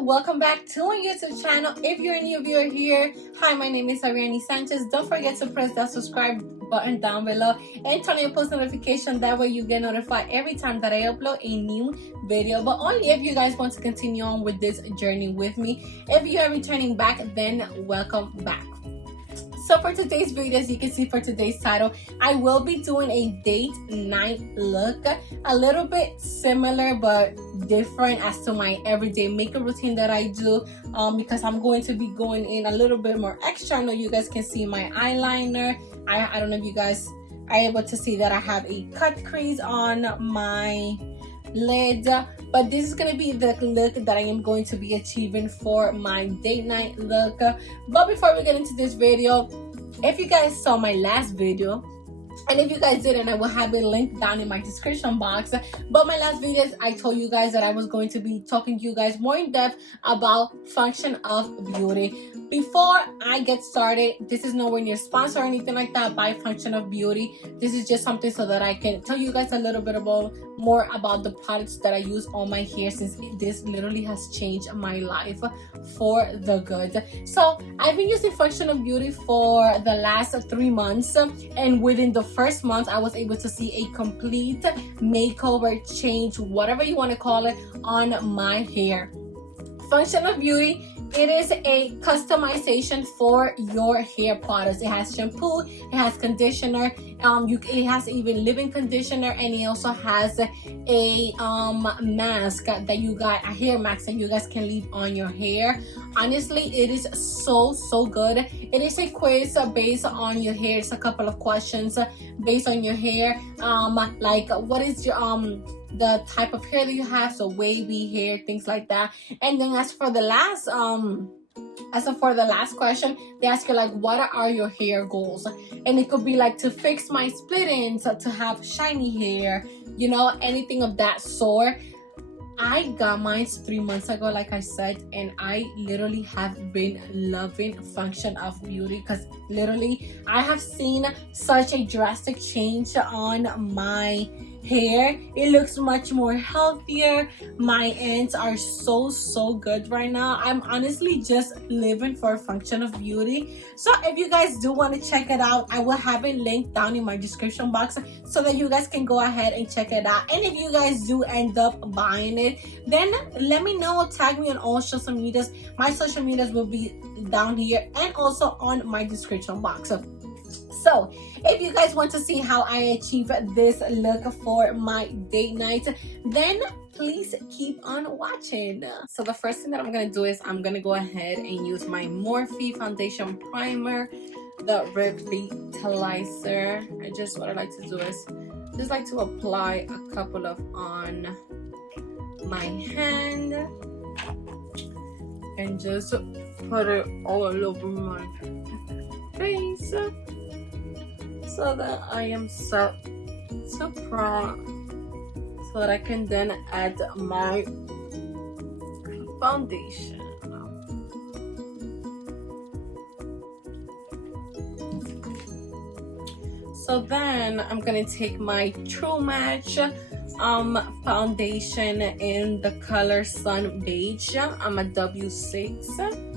welcome back to my YouTube channel. If you're a new viewer here, hi, my name is Arianny Sanchez. Don't forget to press that subscribe button down below and turn on your post notification. That way you get notified every time that I upload a new video, but only if you guys want to continue on with this journey with me. If you are returning back, then welcome back. So for today's video, as you can see for today's title, I will be doing a date night look, a little bit similar but different as to my everyday makeup routine that I do, because I'm going to be going in a little bit more extra. I know you guys can see my eyeliner. I don't know if you guys are able to see that I have a cut crease on my lid, but this is going to be the look that I am going to be achieving for my date night look. But before we get into this video, if you guys saw my last video, and if you guys didn't, I will have it linked down in my description box. But my last videos, I told you guys that I was going to be talking to you guys more in depth about function of beauty. Before I get started, this is nowhere near sponsor or anything like that by Function of Beauty. This is just something so that I can tell you guys a little bit more about the products that I use on my hair, since this literally has changed my life for the good. So I've been using Function of Beauty for the last 3 months, and within the first month I was able to see a complete makeover change, whatever you want to call it, on my hair. Function of Beauty, it is a customization for your hair products. It has shampoo, it has conditioner, it has even leave-in conditioner, and it also has a mask that you got, a hair mask that you guys can leave on your hair. Honestly, it is so good. It is a quiz based on your hair. It's a couple of questions based on your hair, like what is your the type of hair that you have, so wavy hair, things like that. And then as for the last question, they ask you like, what are your hair goals? And it could be like to fix my split ends, to have shiny hair, you know, anything of that sort. I got mine 3 months ago, like I said, and I literally have been loving Function of Beauty, because literally I have seen such a drastic change on my hair. It looks much more healthier. My ends are so good right now. I'm honestly just living for Function of Beauty. So if you guys do want to check it out, I will have it linked down in my description box so that you guys can go ahead and check it out. And if you guys do end up buying it, then let me know, tag me on all social medias. My social medias will be down here and also on my description box. So if you guys want to see how I achieve this look for my date night, then please keep on watching. So the first thing that I'm going to do is I'm going to go ahead and use my Morphe foundation primer, the revitalizer. And just what I like to do is just like to apply a couple of on my hand and just put it all over my face, so that I am set to prime, so that I can then add my foundation. So then I'm gonna take my True Match foundation in the color Sun Beige. I'm a W6.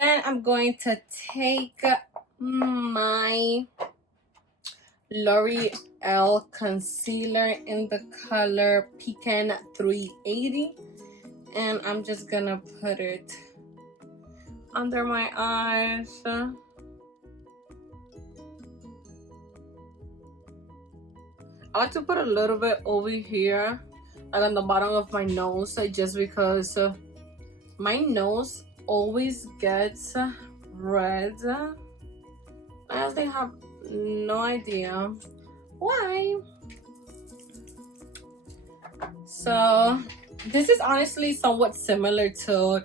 Then I'm going to take my L'Oreal concealer in the color Pecan 380, and I'm just gonna put it under my eyes. I like to put a little bit over here, like on the bottom of my nose, just because my nose always gets red. I honestly have no idea why. So this is honestly somewhat similar to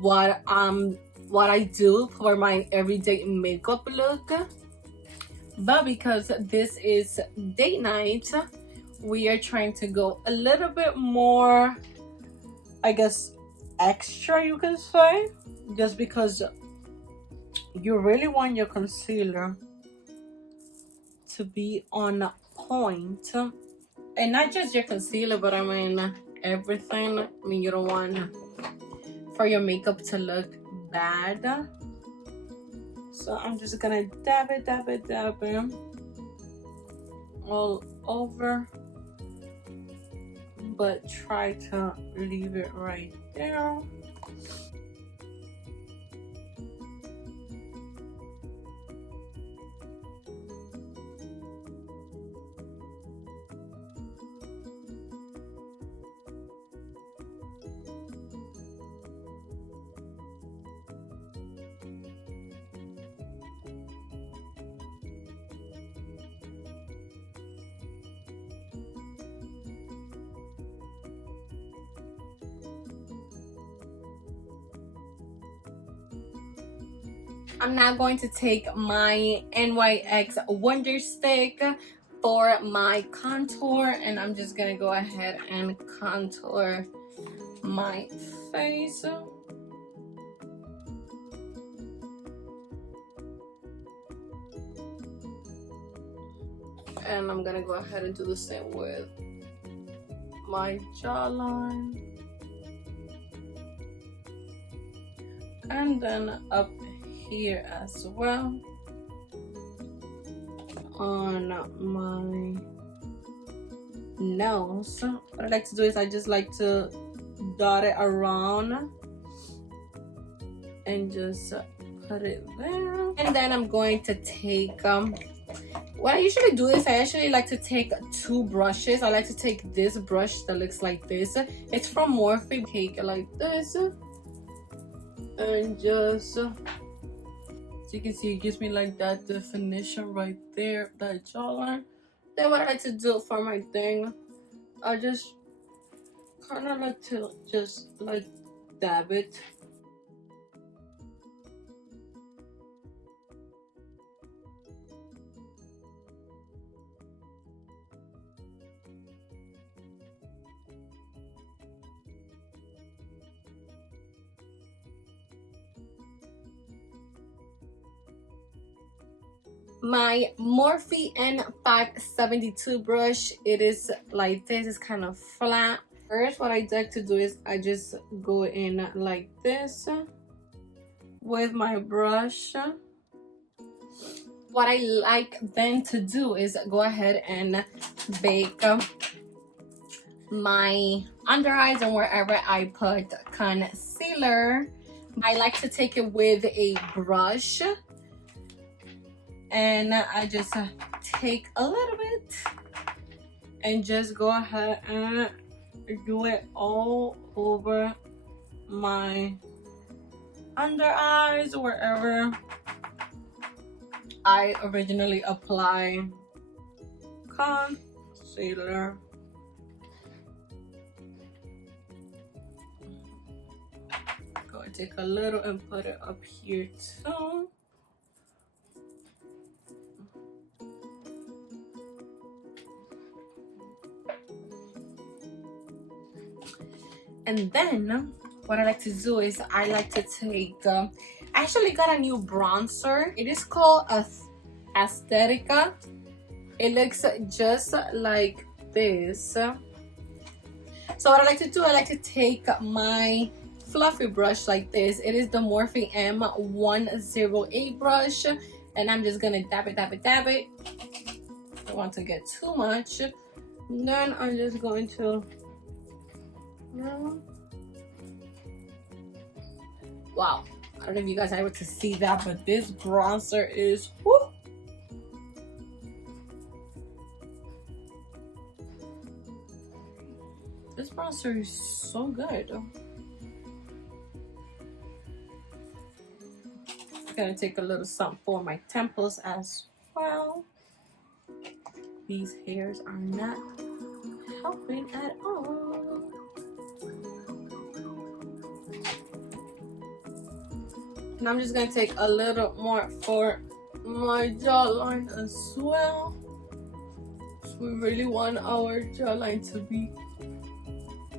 what I do for my everyday makeup look, but because this is date night, we are trying to go a little bit more, I guess, extra, you can say, just because you really want your concealer to be on point. And not just your concealer, but I mean everything. I mean, you don't want for your makeup to look bad. So I'm just gonna dab it all over, but try to leave it right there. I'm now going to take my NYX Wonder Stick for my contour, and I'm just gonna go ahead and contour my face. And I'm gonna go ahead and do the same with my jawline. And then up here as well on my nose. What I like to do is I just like to dot it around and just put it there. And then I'm going to take what I usually do is I actually like to take two brushes. I like to take this brush that looks like this. It's from Morphe. Take it like this and just, so you can see, it gives me like that definition right there, that jawline. Then what I like to do for my thing, I just kind of like to just like dab it. My Morphe N572 brush, it is like this, it's kind of flat. First, what I like to do is I just go in like this with my brush. What I like then to do is go ahead and bake my under eyes and wherever I put concealer. I like to take it with a brush, and I just take a little bit and just go ahead and do it all over my under eyes, wherever I originally apply concealer. Go and take a little and put it up here too. And then what I like to do is I like to take, I actually got a new bronzer. It is called Aesthetica. It looks just like this. So what I like to do, I like to take my fluffy brush like this. It is the Morphe M108 brush, and I'm just gonna dab it. I don't want to get too much. And then I'm just going to, wow, I don't know if you guys are able to see that, but this bronzer is, whoo. This bronzer is so good. I'm gonna take a little something for my temples as well. These hairs are not helping at all. And I'm just gonna take a little more for my jawline as well. So we really want our jawline to be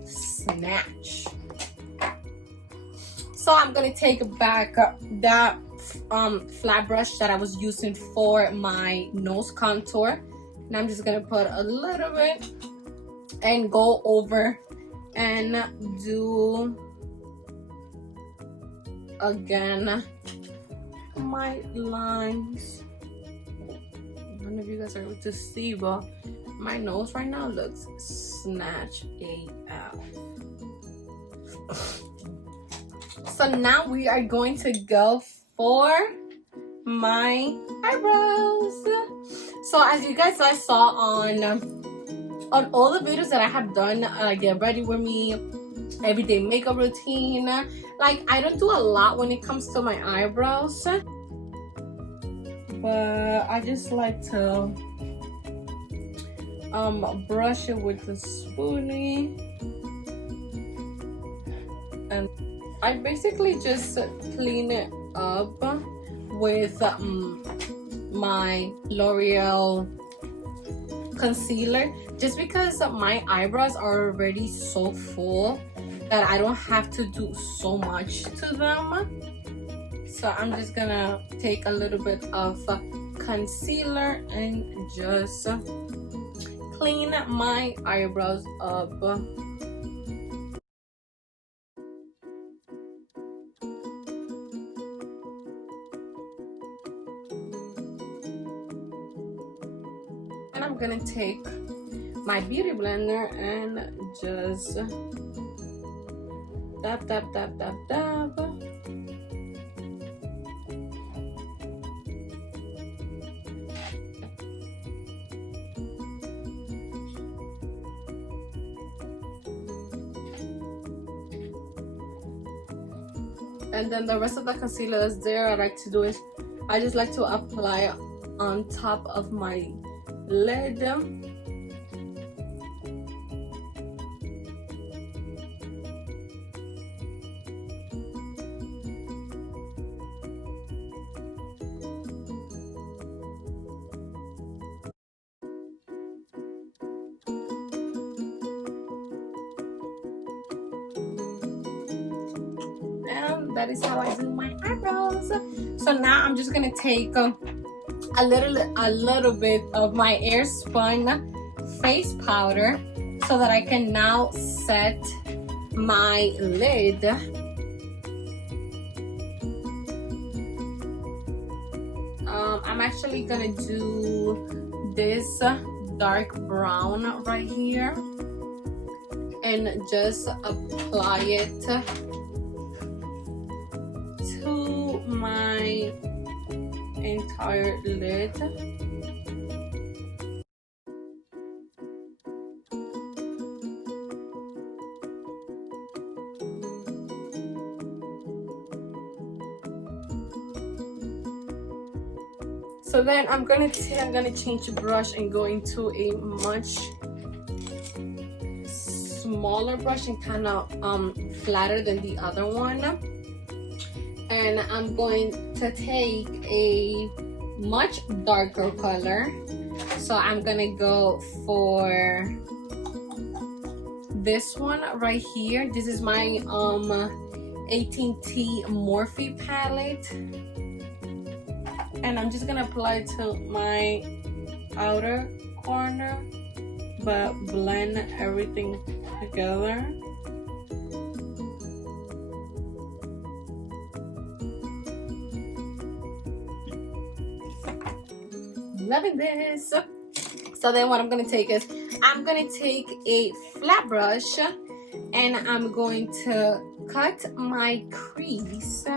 snatched. So I'm gonna take back that flat brush that I was using for my nose contour, and I'm just gonna put a little bit and go over and do again my lines. I don't know if you guys are able to see, but my nose right now looks snatched AF. So now we are going to go for my eyebrows. So as you guys saw on all the videos that I have done, get ready with me, everyday makeup routine, like I don't do a lot when it comes to my eyebrows, but I just like to brush it with the spoolie, and I basically just clean it up with my L'Oreal concealer, just because my eyebrows are already so full that I don't have to do so much to them. So I'm just gonna take a little bit of concealer and just clean my eyebrows up. And I'm gonna take my beauty blender and just dab, dab, dab, dab, dab. And then the rest of the concealer that's there, I like to do is I just like to apply on top of my lid. And that is how I do my eyebrows. So now I'm just gonna take a little bit of my Airspun face powder so that I can now set my lid. I'm actually gonna do this dark brown right here and just apply it to my entire lid. So then I'm gonna change the brush and go into a much smaller brush and kind of flatter than the other one. And I'm going to take a much darker color. So I'm gonna go for this one right here. This is my 18T Morphe palette. And I'm just gonna apply it to my outer corner, but blend everything together. Loving this. So then what I'm gonna take is I'm gonna take a flat brush and I'm going to cut my crease.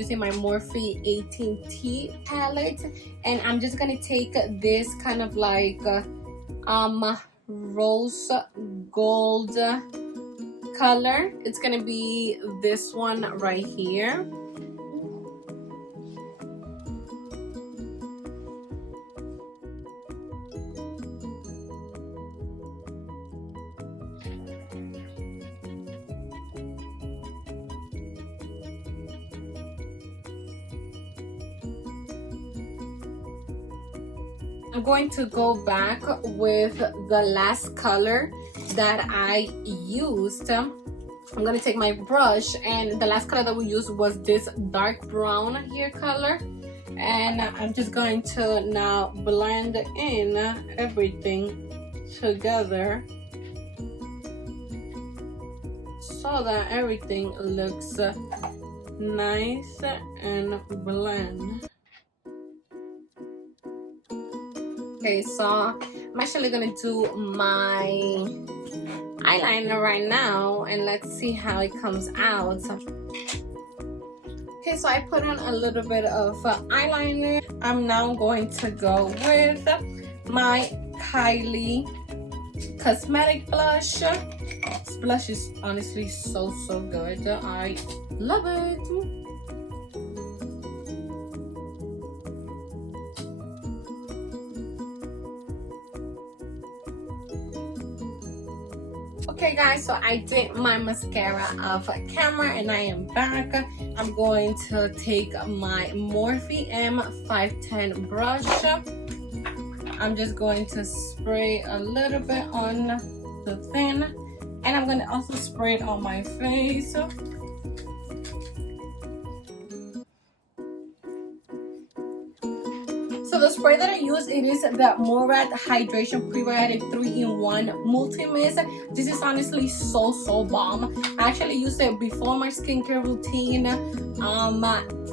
using my Morphe 18T palette, and I'm just gonna take this kind of like rose gold color. It's gonna be this one right here. I'm going to go back with the last color that I used. I'm going to take my brush, and the last color that we used was this dark brown hair color, and I'm just going to now blend in everything together so that everything looks nice and blend. Okay, so I'm actually gonna do my eyeliner right now, and let's see how it comes out. Okay, so I put on a little bit of eyeliner. I'm now going to go with my Kylie cosmetic blush. This blush is honestly so good. I love it. Okay guys, so I did my mascara off camera and I am back. I'm going to take my Morphe M510 brush. I'm just going to spray a little bit on the thin, and I'm going to also spray it on my face. So the spray that I use, it is the Morad Hydration Prebiotic 3-in-1 Multi-Mist. This is honestly so bomb. I actually use it before my skincare routine,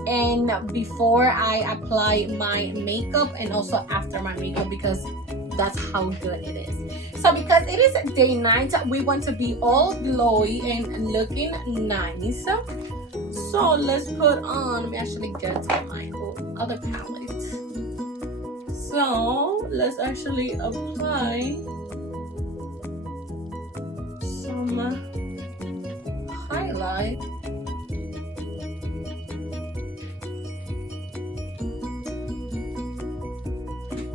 and before I apply my makeup, and also after my makeup, because that's how good it is. So because it is day night, we want to be all glowy and looking nice. So let's put on, let me actually get my other palette. So let's actually apply some highlight.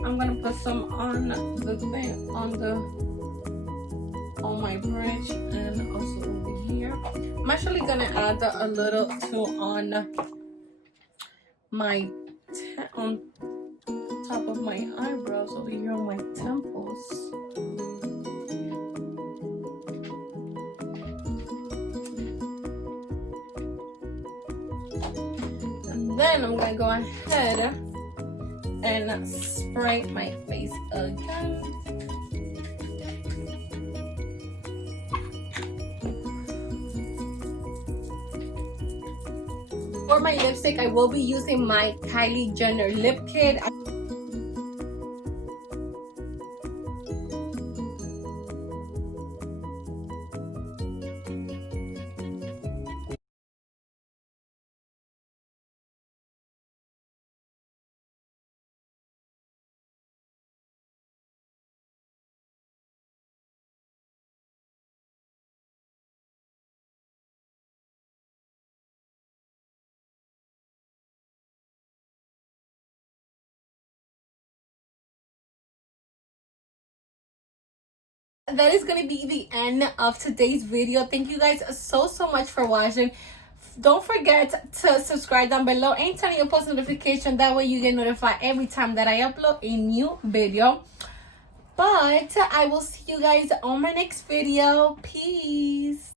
I'm gonna put some on the thing, on my bridge, and also over here. I'm actually gonna add a little too on my on top of my eyebrows, over here on my temples. And then I'm gonna go ahead and spray my face again. For my lipstick, I will be using my Kylie Jenner lip kit. That is gonna be the end of today's video. Thank you guys so much for watching. Don't forget to subscribe down below and turn on your post notification. That way you get notified every time that I upload a new video. But I will see you guys on my next video. Peace.